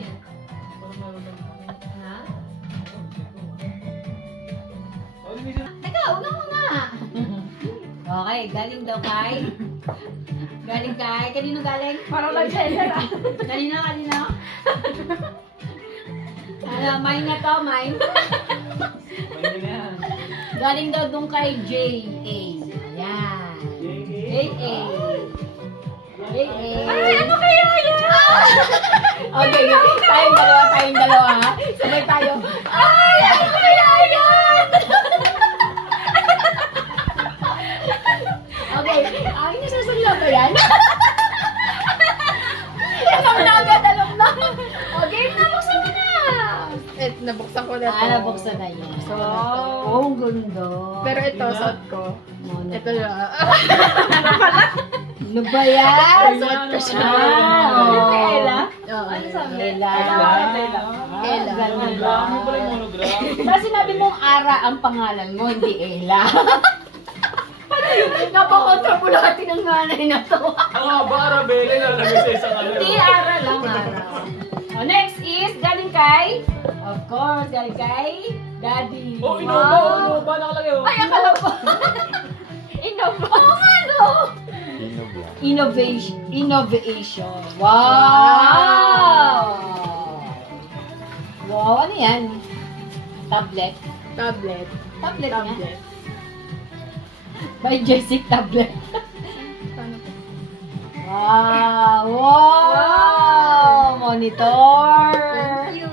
yan? Ha? Teka, una mo nga. Okay, galing daw kay? Galing kay? Kanino galing? Parang nag-seller ah. Kanino? Ano, mine na to, mine? Galing daw dun kay J.A. Ayan. J.A. J.A. Ay, ano kaya yan? Okay, tayong dalawa ha. Sabay tayo. Ay, ano kaya yan? Okay, ay, nasusunod ba yan? Alam na agad, alam na. Okay, nabuksan mo na. Nabuksan ko na to. Nabuksan na yan. So, Oh, ang ganda. pero ito, suot ko. Ano Ito lang. Ano ba yan? Suot ko siya. Oo. Kay Ella? Oo, Ano sabi? Ella. Ella. Ella. Ella. Kasi sinabi mong Ara ang pangalan mo, hindi Ella. Napakontra mo lahat ng nanay na to. Ang haba, Arabelle, nalagay sa isang ano. Hindi, Ara lang, Ara. Oh, next is, galing kay? Of course, galing kay Daddy. Oh, Innova, nakalagay oh. Ay, akala ko. Innova. Oo nga, no? Innovation. Wow! Wow, ano yan? Tablet? Tablet. Tablet nga. Tablet. By Jessic Tablet. Paano to? Wow! Wow! Monitor! Thank you.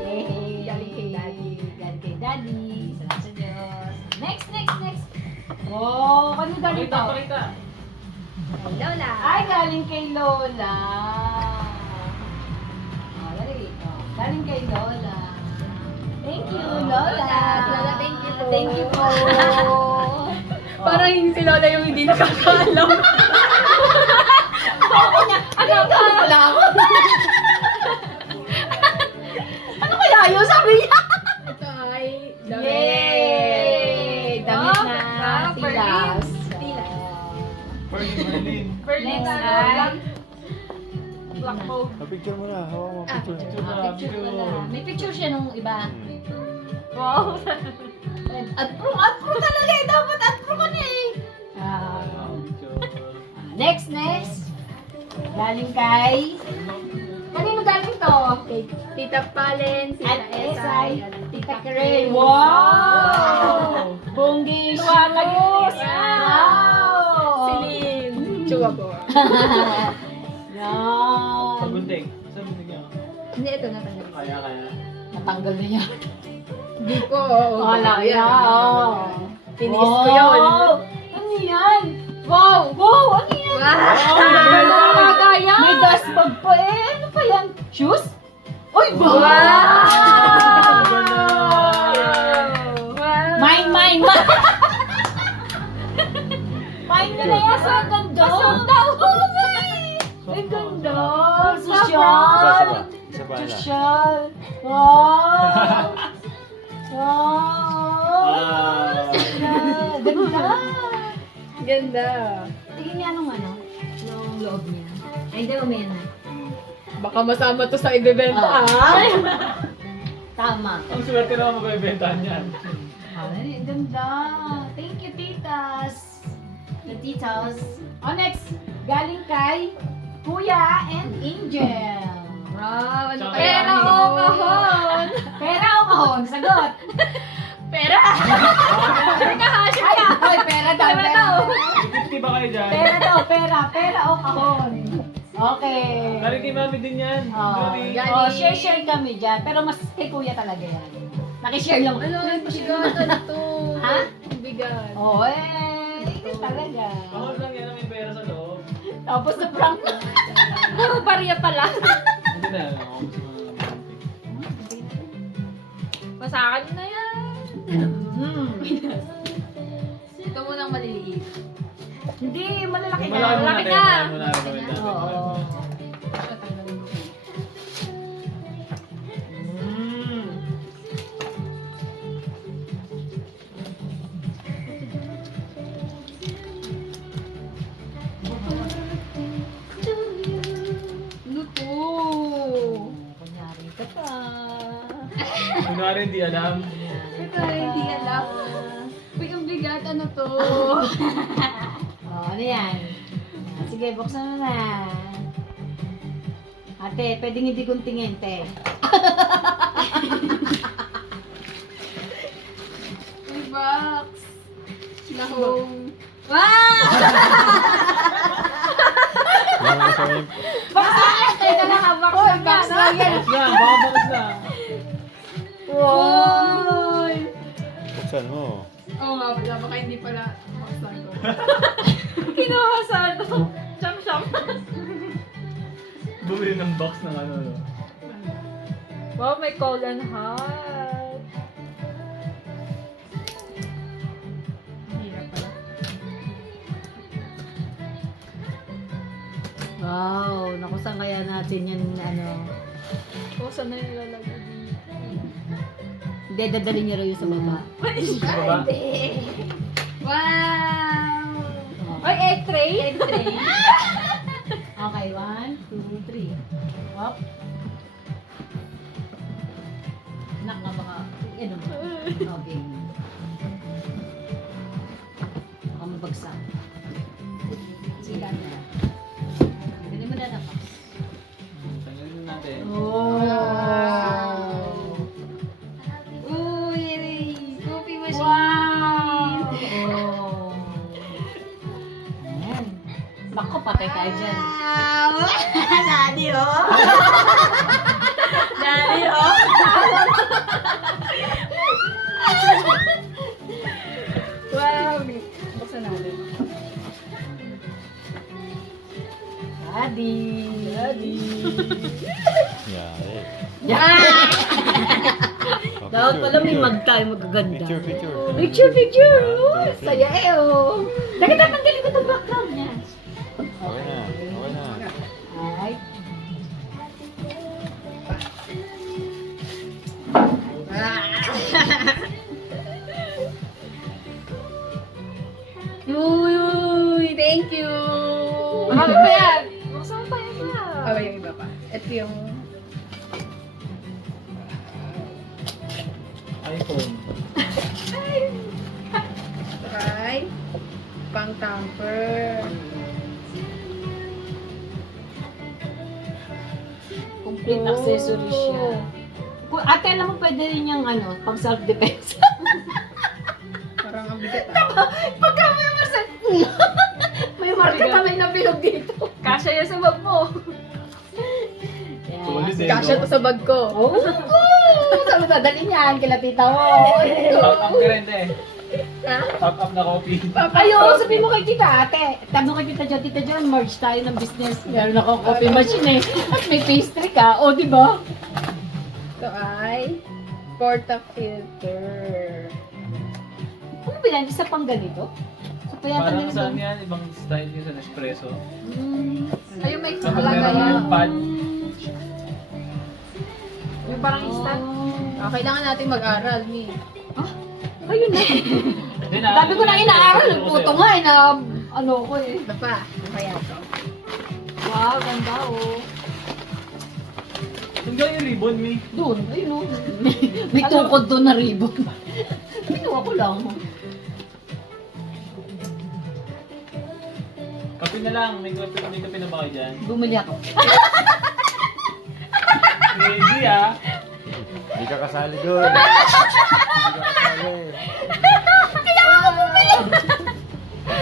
Yay! Galing kay Daddy. Galing kay Daddy. Salamat sa Diyos. Next! Oh, kanino galing to? Pakita. Lola. Ay, galing kay Lola. Oh, dali. Oh, galing kay Lola. Thank you, Lola. Lola, thank you po. Thank you po. Parang yung si Lola yung hindi nakakaalam. Ako niya. Ano wala ako? Ano kaya yun? Sabi niya. Ito ay damit. Yay! Damit Oh, na Berlin. tilas. Berlin. Berlin Next na ay- black mode. Picture mo na, hawa mo picture. Picture pala. May picture siya nung iba. Wow. Approve talaga eh. Dapat approve ka na eh. Next. Galing kay... Kanino galing to? Kay Tita Palen, Tita At Esay, Esay, at Tita Karen. Wow! Bonggi shoes! Wow! Celine. Chewable. Yan. Pagunting. Saan mo niya? Hindi, ito na talaga. Kaya. Natanggal na yan. Hindi ko. Wala yan. Tiniis ko yun. Ano yan? Wow! Ano yan? Nakakaya. May dust bag pa eh. Ano pa yan? Shoes? Uy! Wow! Mine! Mine nila yan sa ganda. Oo nga eh. Ay, ganda. Social. Isa pa na. Social. Wow! Wow! Ganda. Ganda. Tingin niya nung nung loob niya. Ay, hindi, umiyan na. Baka masama to sa ibebenta. Ay! Tama. Ang swerte naman magbebentahan yan. Ay, ganda. Thank you, titas. The titas. Oh, next. Galing kay Kuya and Angel. Wow, ano Tsaka- kaya? Pera o kahon. Pera o kahon? Sagot. Pera. Sure ka ha, sure ka. Ay, pera daw. Pera daw. 50 ba kayo dyan? Pera daw, pera. Pera o kahon. Okay. Galing kay mami din yan. Oh, Galing. share kami dyan. Pero mas kay Kuya talaga yan. Nakishare lang. Ano, bigat. Ano to? Ha? Bigat. Oo, ikaw talaga. Kahon lang yan, may pera sa loob. Tapos na prank. Puro barya pala. Hindi na, ako gusto mo ng Masakan na yan. Ito munang maliliit. Hindi, malalaki na. Malaki Malaki na. na. Oo. Ano to? Kunwari hindi alam. Ito, hindi alam. Uy, ang bigat. Ano to? Oh, ano yan? Sige, buksan mo na. Ate, pwedeng hindi guntingin, te. Uy, box. Lahong. Wow! Yung isa yung... Teka lang, box lang yan. Box lang, baka box lang. Wow! Buksan mo. Oo nga pala, baka hindi pala box lang to. Kinuhasan to. Siyam-siyam. Bumili ng box ng ano. No? Wow, may colon heart. Hirap pala. Wow, naku, saan kaya natin yan, ano? O, saan na nilalagay din? Hindi, dadalhin niyo rin yung sa baba. Sa baba? Wow! Oh. Ay, egg tray? Egg tray. Okay, 1, 2, 3. Hop. Nak nga baka, ano mo? Okay. Baka mabagsak. Sila na. Ganun mo na na, box. Tanggalin natin. Oh! Uy, coffee machine. Wow! Oh! Ayan. Bako, patay tayo dyan. Wow! Daddy, oh! Daddy, oh! Wow! Buksan natin. Daddy! Daddy! Yari. Oh, Dapat pala may picture. mag tayo magaganda. Picture, picture. Picture, picture! Ah, Oh, saya eh, oh! Nakita, tanggalin ko itong background niya. Okay na. Okay na. Ay. Uy, uy! Thank you! Ano ba yan? Buksan pa yan na. Oh, yung iba pa. Ito yung... iPhone. Ay, pang tamper. Complete accessory siya. Ate, alam mo, pwede rin yung ano, pang self-defense. Parang ang bigat Pagka may marka, may marka na may nabilog dito. Kasya yan sa bag mo. Sulit eh. Kasya to sa bag ko. Oh, sabi na, dali niyan, kila tita mo. Top up ka rin eh. Ha? Top up na coffee. Ayun, sabi mo kay tita, ate. Tanong kay tita dyan, merge tayo ng business. Meron ako coffee machine eh. At may pastry ka, o di ba? Ito ay porta filter. Ano ba yan? Isa pang ganito? So, kaya Parang ganito. saan yan? Ibang style yung sa Nespresso. Ayun, may Kapag talaga meron yan. yung pad. Yung parang instant. Oh. Kailangan natin mag-aral, Mi. Ayun na. Hindi na. Sabi ko na inaaral, yung puto nga eh, na ano ko eh. Ito pa. Ano kaya to? Wow, ganda oh. Hanggang yung ribbon, Mi. Doon, ayun oh. May tukod doon na ribbon. Pinuha ko lang. Kape na lang. May kape na ba kayo dyan? Bumili ako. Hindi ah. Hindi ka kasali doon. Hindi ka kasali.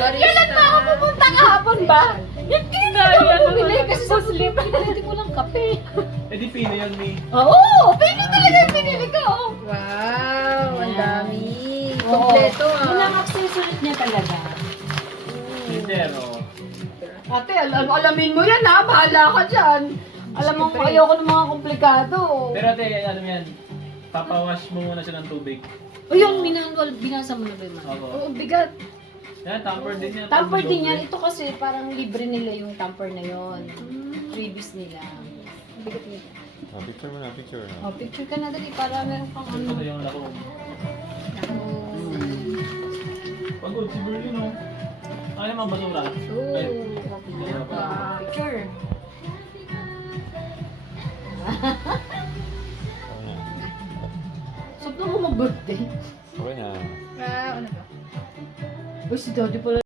Kailan Saan ako pupunta kahapon ba? Yan kaya ako bumili kasi sa sleep. Hindi ko lang kape. Eh di pino yun, Mi. Oo, pino talaga yung pinili ko. Wow, ang Yan. dami. Oo. Kompleto Yun ang ah. accessory niya talaga. Sintero. Ate, alamin mo yan ha. Bahala ka dyan. Alam mo, Siyempre. ayoko ng mga komplikado. Pero ate, ano yan? Papawash mo muna siya ng tubig. O yung binasa mo na ba yung mga? Opo. Oo, bigat. Yan, tamper din yan. Tamper din yan. Ito kasi parang libre nila yung tamper na yon. Previous nila. Bigat nito. Ah, picture mo na, picture na. O, picture ka na dali para meron kang ano. Ito yung laro. Mm. Pagod, si Berlin, no? Ano yung mga basura? Ay, Picture. Okay na. Ba't ka mo mag-birthday? Okay na. Ano ba? Uy, si Daddy pala